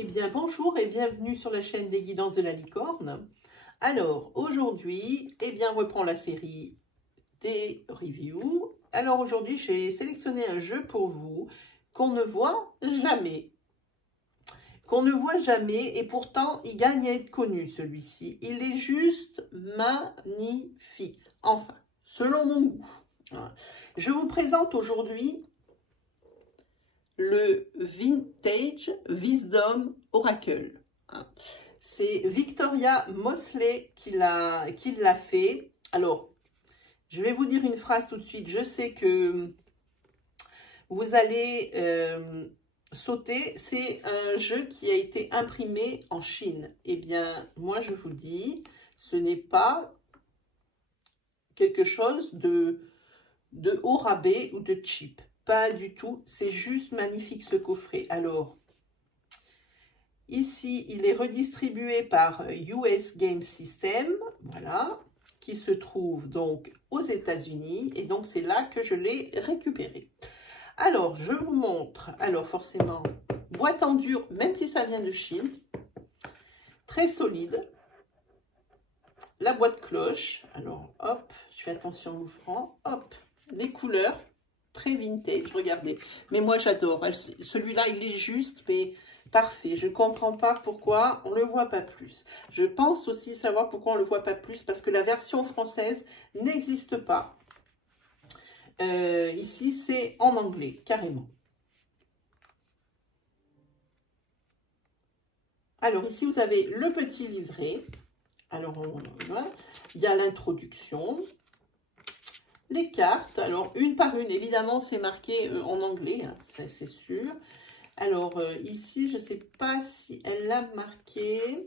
Eh bien, bonjour et bienvenue sur la chaîne des guidances de la licorne. Alors, aujourd'hui, on reprend la série des reviews. Alors, aujourd'hui, j'ai sélectionné un jeu pour vous qu'on ne voit jamais. Et pourtant, il gagne à être connu, celui-ci. Il est juste magnifique. Enfin, selon mon goût. Je vous présente aujourd'hui le Vintage Wisdom Oracle. C'est Victoria Mosley qui l'a fait. Alors, je vais vous dire une phrase tout de suite. Je sais que vous allez sauter. C'est un jeu qui a été imprimé en Chine. Eh bien, moi, je vous dis, ce n'est pas quelque chose de haut rabais ou de cheap. Pas du tout. C'est juste magnifique ce coffret. Alors, ici, il est redistribué par US Game System, voilà, qui se trouve donc aux États-Unis. Et donc, c'est là que je l'ai récupéré. Alors, je vous montre. Alors, forcément, boîte en dur, même si ça vient de Chine. Très solide. La boîte cloche. Alors, hop, je fais attention au mouvement. Hop, les couleurs. Très vintage, regardez. Mais moi, j'adore. Celui-là, il est juste, mais parfait. Je ne comprends pas pourquoi on ne le voit pas plus. Je pense aussi savoir pourquoi on ne le voit pas plus, parce que la version française n'existe pas. Ici, c'est en anglais, carrément. Alors, ici, vous avez le petit livret. Alors, voilà. Il y a l'introduction. Les cartes, alors une par une, évidemment c'est marqué en anglais, hein, c'est sûr. Alors ici, je ne sais pas si elle l'a marqué.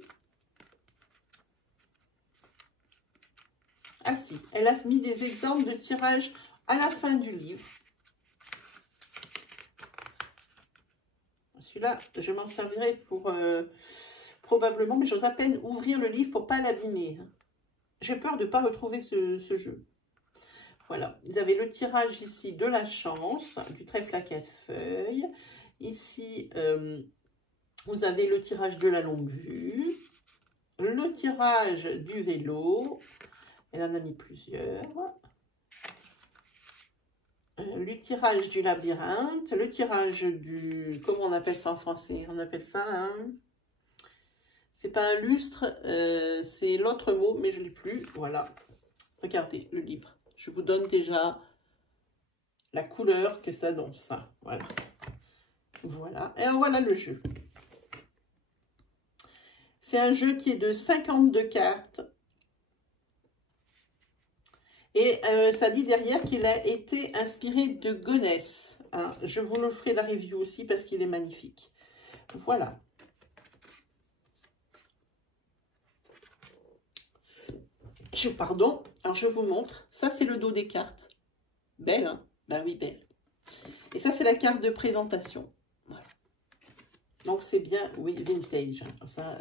Ah si, elle a mis des exemples de tirage à la fin du livre. Celui-là, je m'en servirai pour probablement, mais j'ose à peine ouvrir le livre pour ne pas l'abîmer. J'ai peur de ne pas retrouver ce jeu. Voilà, vous avez le tirage ici de la chance, du trèfle à 4 feuilles. Ici, vous avez le tirage de la longue vue, le tirage du vélo, elle en a mis plusieurs, le tirage du labyrinthe, le tirage du... Comment on appelle ça en français? On appelle ça un... C'est pas un lustre, c'est l'autre mot, mais je ne l'ai plus. Voilà, regardez le livre. Je vous donne déjà la couleur que ça donne, ça. Voilà. Voilà. Et alors, voilà le jeu. C'est un jeu qui est de 52 cartes. Et ça dit derrière qu'il a été inspiré de Gonesse. Hein. Je vous le ferai la review aussi parce qu'il est magnifique. Voilà. Pardon. Alors, je vous montre. Ça, c'est le dos des cartes. Belle, hein? Ben oui, belle. Et ça, c'est la carte de présentation. Voilà. Donc, c'est bien, oui, vintage. Ça,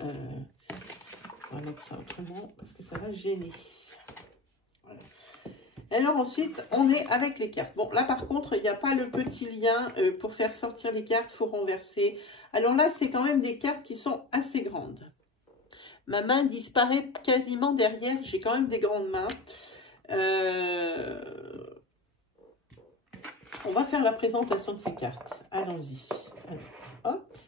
on va mettre ça autrement parce que ça va gêner. Voilà. Alors, ensuite, on est avec les cartes. Bon, là, par contre, il n'y a pas le petit lien pour faire sortir les cartes. Il faut renverser. Alors là, c'est quand même des cartes qui sont assez grandes. Ma main disparaît quasiment derrière. J'ai quand même des grandes mains. On va faire la présentation de ces cartes. Allons-y. Hop.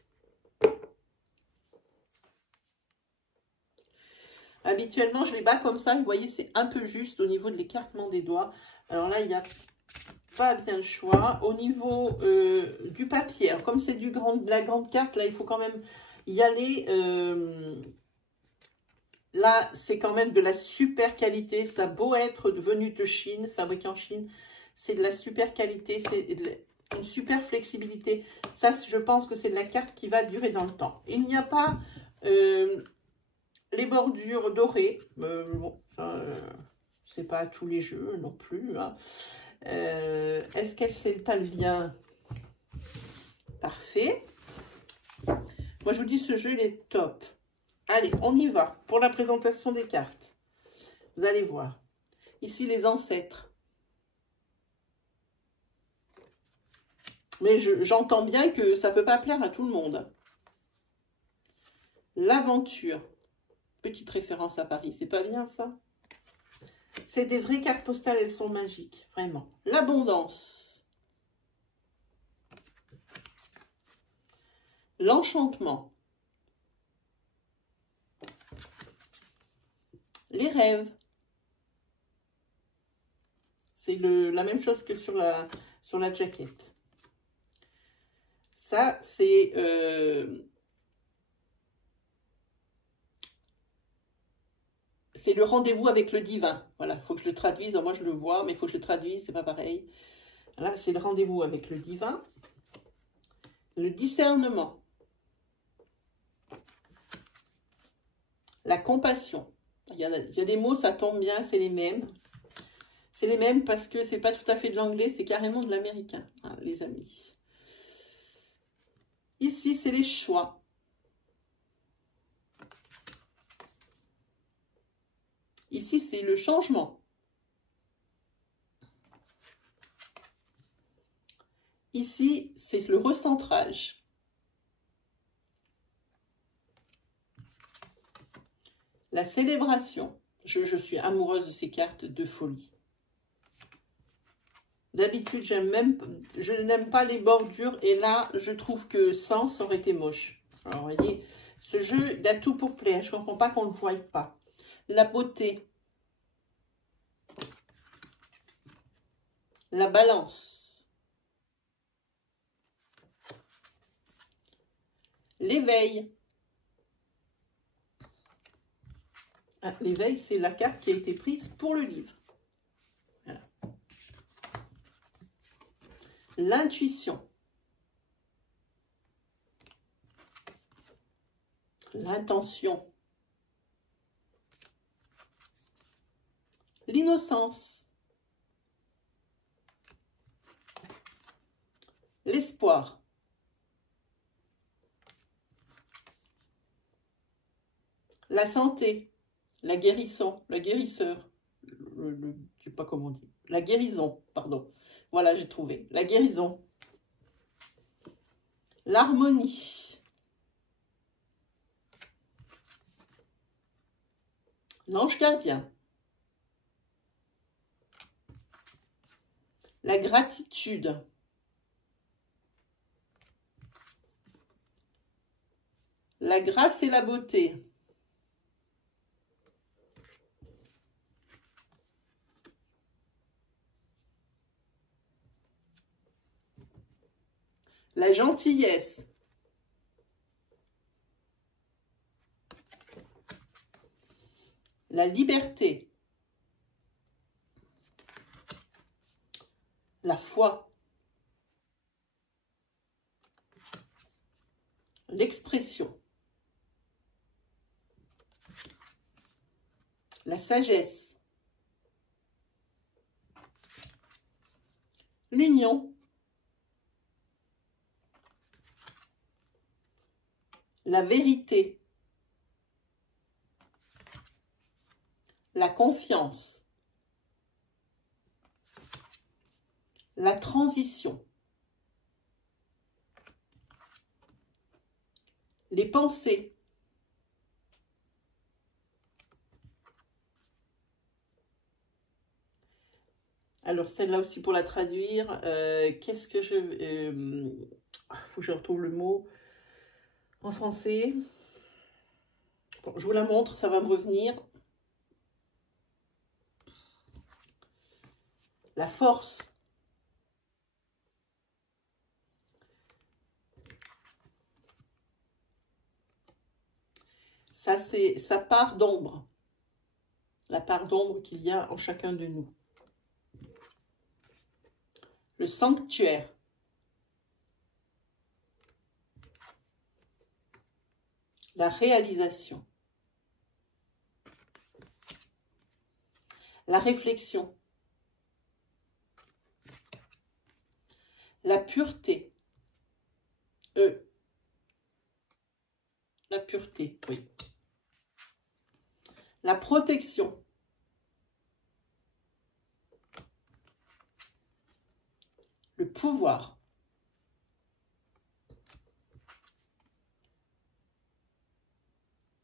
Habituellement, je les bats comme ça. Vous voyez, c'est un peu juste au niveau de l'écartement des doigts. Alors là, il n'y a pas bien le choix. Au niveau du papier, alors comme c'est de la grande carte, là, il faut quand même y aller... Là, c'est quand même de la super qualité. Ça a beau être venu de Chine, fabriqué en Chine, c'est de la super qualité, c'est une super flexibilité. Ça, je pense que c'est de la carte qui va durer dans le temps. Il n'y a pas les bordures dorées. Bon, c'est pas à tous les jeux non plus. Hein. Est-ce qu'elle s'étale bien? Parfait. Moi, je vous dis, ce jeu, il est top. Allez, on y va pour la présentation des cartes. Vous allez voir. Ici, les ancêtres. Mais j'entends bien que ça ne peut pas plaire à tout le monde. L'aventure. Petite référence à Paris, c'est pas bien ça? C'est des vraies cartes postales, elles sont magiques, vraiment. L'abondance. L'enchantement. Les rêves. C'est la même chose que sur la jaquette. Ça, c'est le rendez-vous avec le divin. Voilà, il faut que je le traduise. Moi, je le vois, mais il faut que je le traduise, c'est pas pareil. Là, c'est le rendez-vous avec le divin. Le discernement. La compassion. Il y a des mots, ça tombe bien, c'est les mêmes. C'est les mêmes parce que c'est pas tout à fait de l'anglais, c'est carrément de l'américain, hein, les amis. Ici, c'est les choix. Ici, c'est le changement. Ici, c'est le recentrage. La célébration. Je suis amoureuse de ces cartes de folie. D'habitude, je n'aime pas les bordures. Et là, je trouve que sans, ça aurait été moche. Alors, vous voyez, ce jeu, il a tout pour plaire. Je ne comprends pas qu'on ne le voie pas. La beauté. La balance. L'éveil. Ah, l'éveil, c'est la carte qui a été prise pour le livre. Voilà. L'intuition. L'intention. L'innocence. L'espoir. La santé. La guérison. La guérisseur. Je sais pas comment on dit. La guérison, pardon. Voilà, j'ai trouvé. La guérison. L'harmonie. L'ange gardien. La gratitude. La grâce et la beauté. La gentillesse. La liberté. La foi. L'expression. La sagesse. L'union. La vérité. La confiance. La transition. Les pensées. Alors, celle-là aussi pour la traduire, qu'est-ce que je... faut que je retrouve le mot en français. Bon, je vous la montre, ça va me revenir. La force. Ça, c'est sa part d'ombre. La part d'ombre qu'il y a en chacun de nous. Le sanctuaire. La réalisation. La réflexion. La pureté. La pureté, oui. La protection. Le pouvoir.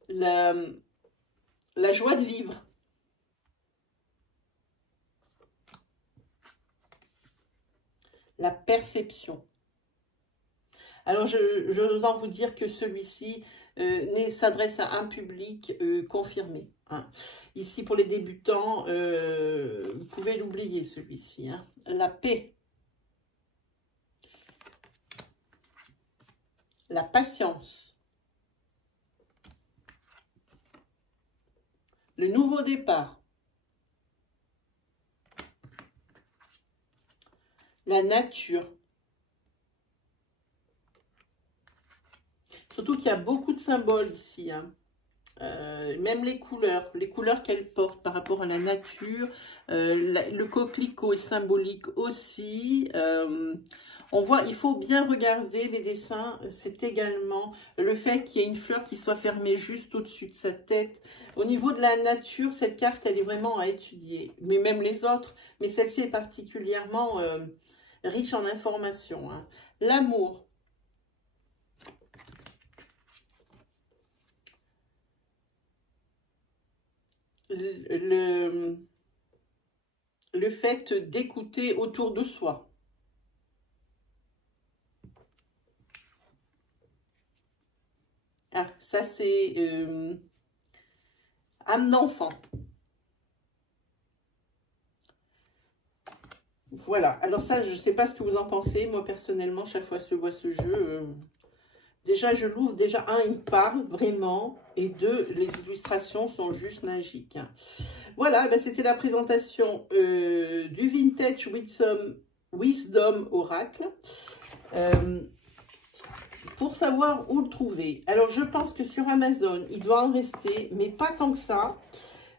la joie de vivre. La perception. Alors, je dois vous dire que celui-ci s'adresse à un public confirmé. Hein. Ici, pour les débutants, vous pouvez l'oublier, celui-ci. Hein. La paix. La patience. Le nouveau départ. La nature. Surtout qu'il y a beaucoup de symboles ici, hein. Même les couleurs qu'elle porte par rapport à la nature, le coquelicot est symbolique aussi. On voit, il faut bien regarder les dessins, c'est également le fait qu'il y ait une fleur qui soit fermée juste au-dessus de sa tête. Au niveau de la nature, cette carte, elle est vraiment à étudier, mais même les autres, mais celle-ci est particulièrement riche en informations. Hein. L'amour. Le fait d'écouter autour de soi. Ah, ça c'est âme d'enfant. Voilà, alors ça, je ne sais pas ce que vous en pensez. Moi, personnellement, chaque fois que je vois ce jeu, déjà, je l'ouvre. Déjà, un, il me parle vraiment. Et deux, les illustrations sont juste magiques. Hein. Voilà, ben, c'était la présentation du Vintage Wisdom Oracle. Pour savoir où le trouver. Alors, je pense que sur Amazon, il doit en rester, mais pas tant que ça.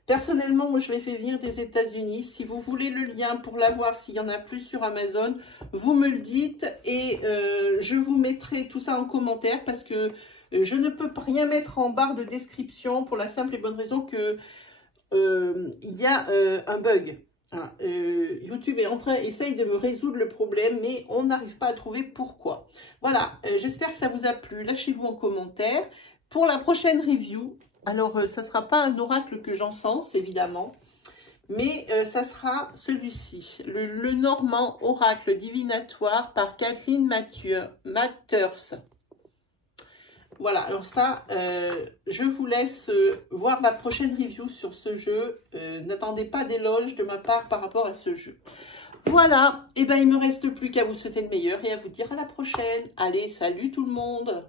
Personnellement, moi, je l'ai fait venir des États-Unis. Si vous voulez le lien pour l'avoir, s'il y en a plus sur Amazon, vous me le dites et je vous mettrai tout ça en commentaire parce que je ne peux rien mettre en barre de description pour la simple et bonne raison que il y a un bug. Hein. YouTube essaye de me résoudre le problème, mais on n'arrive pas à trouver pourquoi. Voilà, j'espère que ça vous a plu. Lâchez-vous en commentaire. Pour la prochaine review, alors ça ne sera pas un oracle que j'encense, évidemment, mais ça sera celui-ci, le Normand Oracle Divinatoire par Kathleen Matters. Voilà, alors ça, je vous laisse voir la prochaine review sur ce jeu. N'attendez pas d'éloges de ma part par rapport à ce jeu. Voilà, et ben il ne me reste plus qu'à vous souhaiter le meilleur et à vous dire à la prochaine. Allez, salut tout le monde!